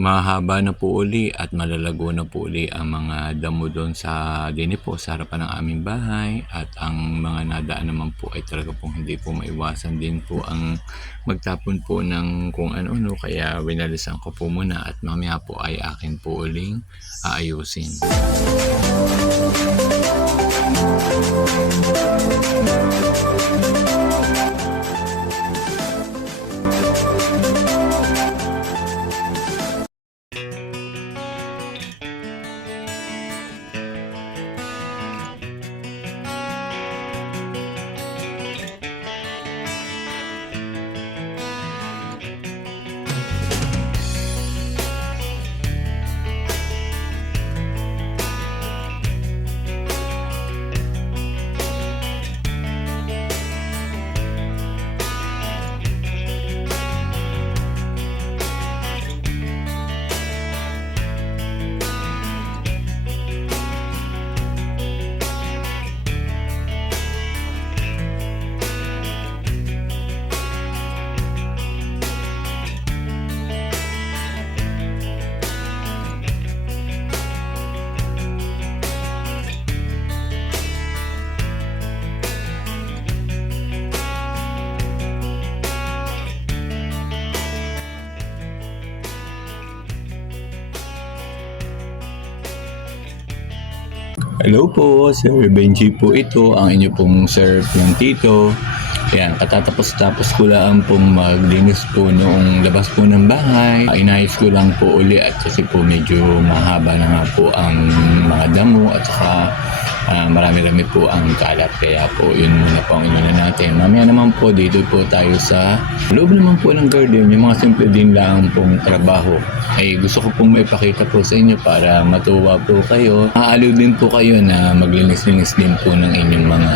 Mahaba na po uli at malalago na po uli ang mga damo doon sa dini po sa harapan ng aming bahay, at ang mga nadaan naman po ay talaga pong hindi po maiwasan din po ang magtapon po ng kung ano-ano, kaya winalisan ko po muna at mamaya po ay akin po uling aayusin. Hello po, Sir Benji po ito, ang inyo pong Sir Plantito. Yan, katatapos-tapos ko lang pong maglinis po noong labas po ng bahay. Inayos ko lang po uli at kasi po medyo mahaba na nga po ang mga damo at saka marami-rami po ang kalat, kaya po yun muna po ang inuna natin. Mamaya naman po dito po tayo sa loob naman po ng garden, yung mga simple din lang pong trabaho ay gusto ko pong maipakita po sa inyo para matuwa po kayo. Aaliw din po kayo na maglinis-linis din po ng inyong mga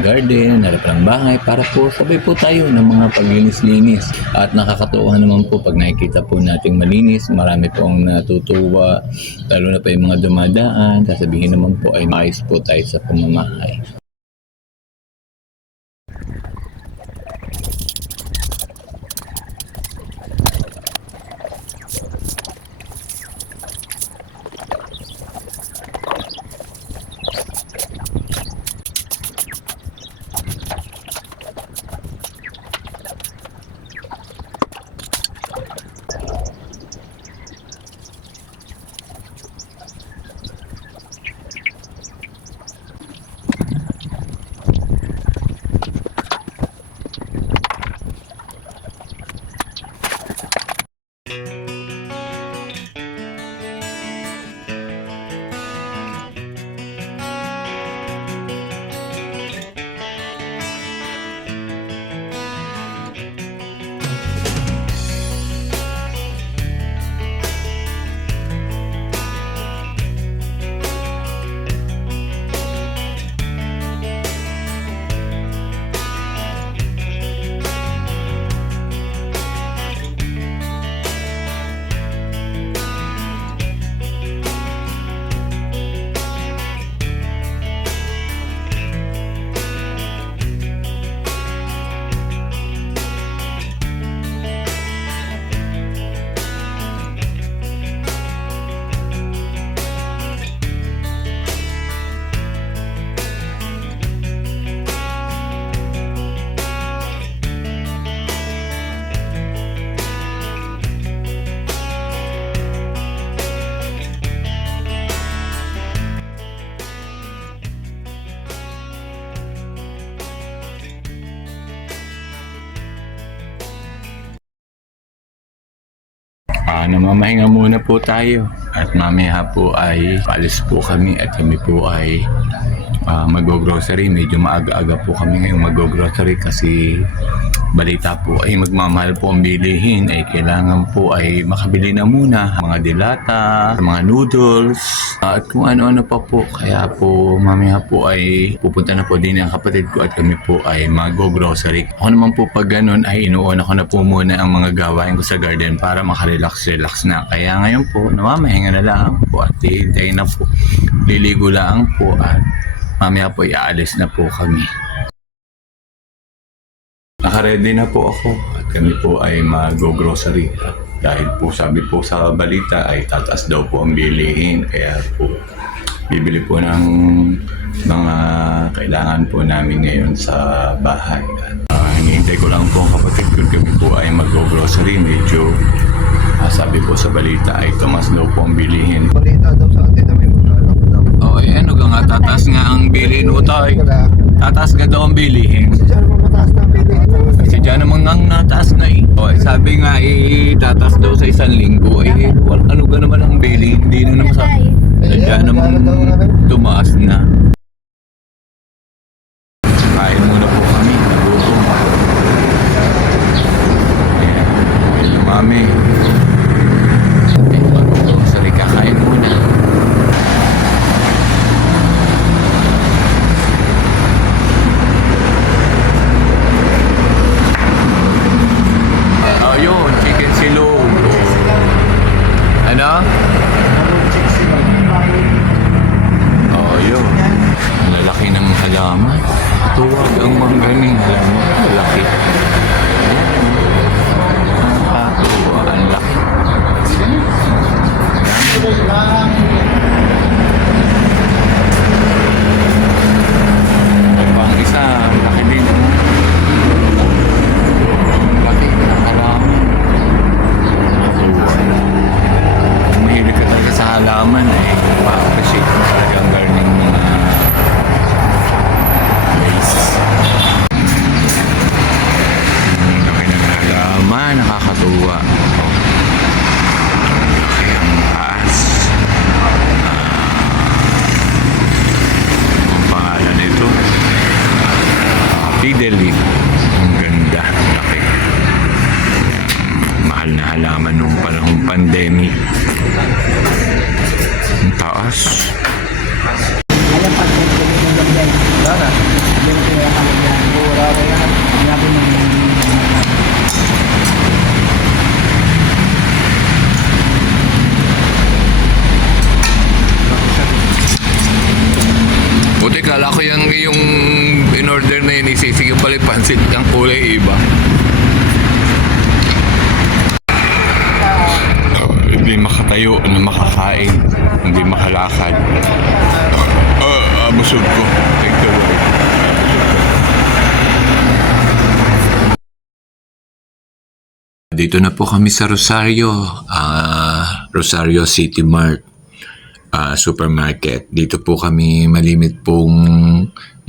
garden, harap ng bahay, para po sabay po tayo ng mga paglinis-linis. At nakakatuwa naman po pag nakikita po nating malinis, marami pong natutuwa, lalo na pa yung mga dumadaan, sasabihin naman po ay maayos po tayo sa pamamahay. Namamahinga muna po tayo at mamaya po ay paalis po kami at kami po ay mag-grocery. Medyo maaga-aga po kami ngayong mag-grocery kasi balita po ay magmamahal po ang bilihin, ay kailangan po ay makabili na muna mga dilata, mga noodles at kung ano-ano pa po. Kaya po mamaya po ay pupunta na po din ang kapatid ko at kami po ay mag-grocery. Ako naman po pag ganun ay inuuna ko na po muna ang mga gawain ko sa garden para makarelax-relax na. Kaya ngayon po namamahinga na lang po at hihintayin na po, liligo lang po at mamaya po iaalis na po kami. Nakaready na po ako at kami po ay mag-grocery. Dahil po sabi po sa balita ay tataas daw po ang bilihin. Kaya po bibili po ng mga kailangan po namin ngayon sa bahay. Hinihintay ko lang po ang kapatid ko kami po ay mag-grocery. Medyo sabi po sa balita ay tumas daw po ang bilihin. Balita daw sa atin na may mag-alak daw. Oo, ano ka nga, tataas nga ang bilihin mo tayo. Tataas nga daw ang bilihin. Kasi dyan naman mataas na bilihin. Kasi dyan naman nga nataas na eh. O, sabi nga tataas daw sa 1 linggo. Ano ga naman ang bilihin? Hindi na naman sa... Dyan naman tumaas na. Kain muna po kami. Nagutom. Ayan. Ayan, mami. Mag-grocery kakain muna. Yun, chicken silog. Ano? Yun. Ang lalaki ng halaman. Tuwag ang mangganing halaman. Lalaki. Tuwag ang laki. Pang isa, ang laki din. Ang laki ng halaman. Kung mahilig ka talaga sa halaman pa-appreciate mo talaga ang gardening mga place. Ang laki ng halaman, nakakatuwa. Laki ang taas. Ang pangalan nito? Fiddly. Ang ganda, laki. Mahal na halaman nung panahong pandemic. Ang taas. Alam pa kung yung ganyan. Dara. Hindi mo kailangan yan. Bura ba yan? Sinabi mo Buti kala ko yung in-order na yun, isisige pala yung pansit ang kulay iba. Hindi makatayo na makakain, hindi makalakad. Busog ko. Thank the Lord. Dito na po kami sa Rosario, Rosario City Mart. Supermarket. Dito po kami malimit pong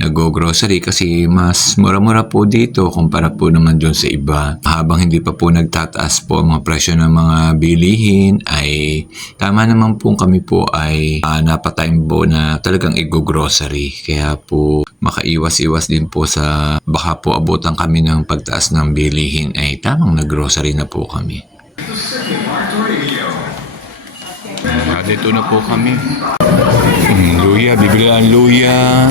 nag-grocery kasi mas mura-mura po dito kumpara po naman doon sa iba. Habang hindi pa po nagtataas po ang mga presyo ng mga bilihin ay tama naman po kami po ay napatime po na talagang i-grocery. Kaya po makaiwas-iwas din po sa baka po abutan kami ng pagtaas ng bilihin ay tamang nag-grocery na po kami. Dito na po kami. Luya, bibili ang luya.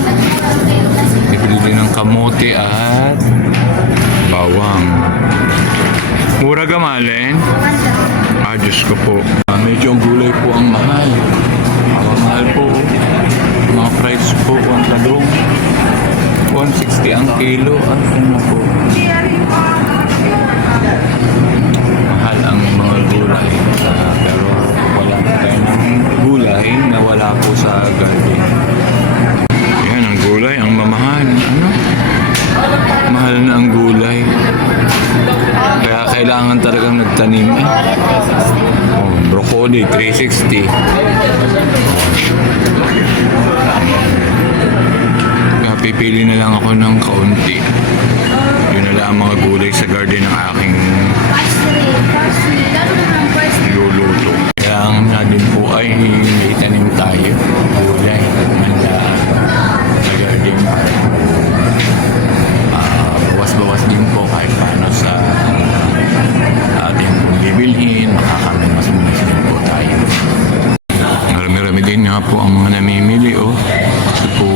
Bibili din ng kamote at bawang. Mura gamalin? Diyos ko po. Medyo ang gulay po ang mahal. Mahal po. Mga price po, ang talong. 160 ang kilo. Ano po? Mahal ang mga gulay. Pero wala tayo ng gulay na wala po sa garden. Yan ang gulay, ang mamahal. Ano? Mahal na ang gulay. Kaya kailangan talagang nagtanim broccoli, 360. Kaya pipili na lang ako ng kaunti. Yun na lang ang mga gulay sa garden ng aking luluto. Kaya ang natin po ay may tanim tayo. Gulay at mandaan sa garden. Bawas-bawas din po kahit paano sa ating pong bibilhin. Makakami mas munis din po tayo. Marami-rami din nga po ang mga namimili. Kasi po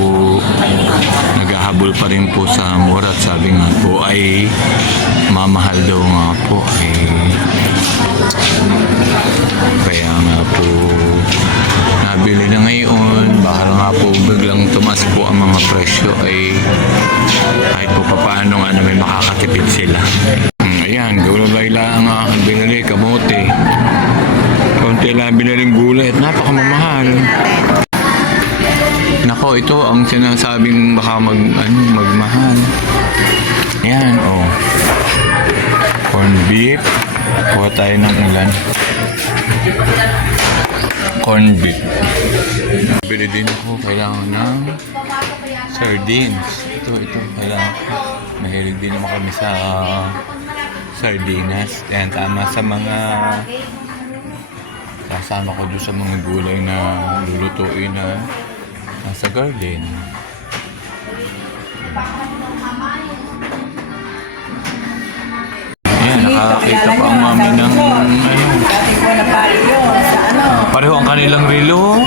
naghahabol pa rin po sa mura at sabi nga po ay mamahal daw nga po. Kaya nga po nabili na ngayon. Baka nga po biglang tumas po ang mga presyo ay kahit po paano nga na may makakatipid sila. Ayan, gulay lang ang binili, kamote. tayong binaling gulay at napakamamahal. Nako, ito ang sinasabing baka magmahal. Ayan, oh. Corn beef. Kuha tayo ng ulan. Corn beef. Bili din ako, kailangan ng sardines. Ito, kailangan ko. Mahilig din naman kami sa sardinas. Ayan, tama sa mga kasama ko doon sa mga gulay na lulutuin na nasa garden. Ayan, nakakita pa ang mami ng pareho ang kanilang relo.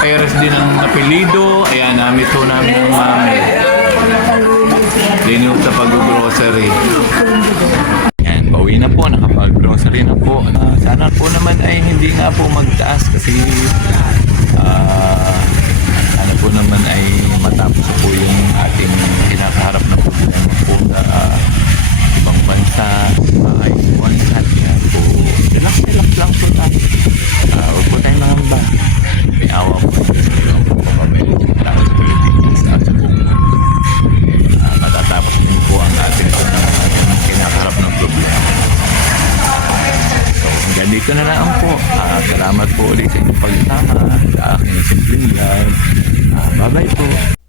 Peres din ang apelido. Ayan, namito namin ang mami. Dinok sa pag-grocery. Ayan, bawi na po. Nakapag-grocery na po. Sana po naman ay hindi nga po magtaas kasi sana po naman ay matapos po yung ating kinakaharap na problema po sa ibang bansa, maayos po ang lahat. Yan po, relax lang po tayo. Huwag po tayong nangamba. May awa po. Huwag po kami tao sa Pilipinas. Kasi po matatapos din po ang ating kinakaharap ng problema. So, hanggang dito na lang po. Salamat po ulit sa inyong pagsama sa aking simpleng live. Bye-bye po.